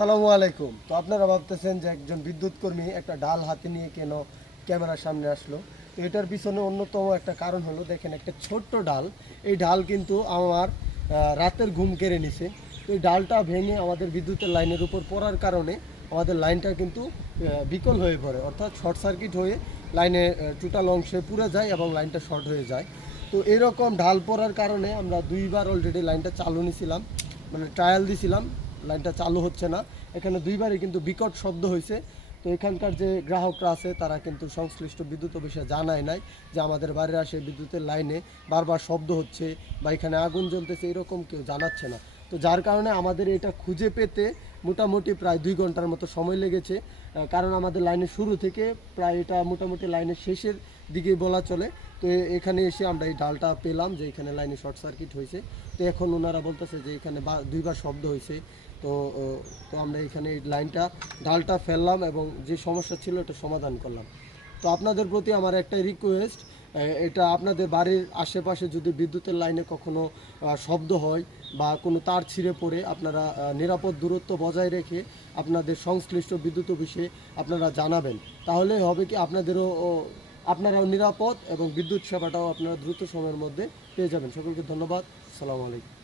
আসসালামু আলাইকুম। তো আপনারা ভাবতেছেন যে একজন বিদ্যুৎ কর্মী একটা ডাল হাতে নিয়ে কেন ক্যামেরার সামনে আসলো। তো এটার পিছনে অন্যতম একটা কারণ হলো, দেখেন একটা ছোট্ট ডাল, এই ডাল কিন্তু আমার রাতের ঘুম কেড়ে নিছে। তো এই ডালটা ভেঙে আমাদের বিদ্যুতের লাইনের উপর পড়ার কারণে আমাদের লাইনটা কিন্তু বিকল হয়ে পড়ে, অর্থাৎ শর্ট সার্কিট হয়ে লাইনে টোটাল অংশে পুড়ে যায় এবং লাইনটা শর্ট হয়ে যায়। তো এরকম ঢাল পড়ার কারণে আমরা দুইবার অলরেডি লাইনটা চালু নিছিলাম, মানে ট্রায়াল দিছিলাম, লাইনটা চালু হচ্ছে না। এখানে দুইবারই কিন্তু বিকট শব্দ হয়েছে। তো এখানকার যে গ্রাহকরা আছে তারা কিন্তু সংশ্লিষ্ট বিদ্যুৎ অফিসে জানায় নাই যে আমাদের বাড়ির আসে বিদ্যুতের লাইনে বারবার শব্দ হচ্ছে বা এখানে আগুন জ্বলতেছে, এরকম কেউ জানাচ্ছে না। তো যার কারণে আমাদের এটা খুঁজে পেতে মোটামুটি প্রায় 2 ঘন্টার মতো সময় লেগেছে। কারণ আমাদের লাইনের শুরু থেকে প্রায় এটা মোটামুটি লাইনের শেষের দিকেই বলা চলে। তো এখানে এসে আমরা এই ডালটা পেলাম যে এখানে লাইনে শর্ট সার্কিট হয়েছে। তো এখন ওনারা বলতেছে যে এখানে দুইবার শব্দ হয়েছে। তো তো আমরা এখানে এই লাইনটা ডালটা ফেললাম এবং যে সমস্যা ছিল এটা সমাধান করলাম। তো আপনাদের প্রতি আমার একটাই রিকোয়েস্ট, এটা আপনাদের বাড়ির আশেপাশে যদি বিদ্যুতের লাইনে কখনো শব্দ হয় বা কোনো তার ছিঁড়ে পড়ে, আপনারা নিরাপদ দূরত্ব বজায় রেখে আপনাদের সংশ্লিষ্ট বিদ্যুৎ অফিসে আপনারা জানাবেন। তাহলে হবে কি আপনারাও নিরাপদ এবং বিদ্যুৎ সেবাটাও আপনারা দ্রুত সময়ের মধ্যে পেয়ে যাবেন। সকলকে ধন্যবাদ। আসসালামু আলাইকুম।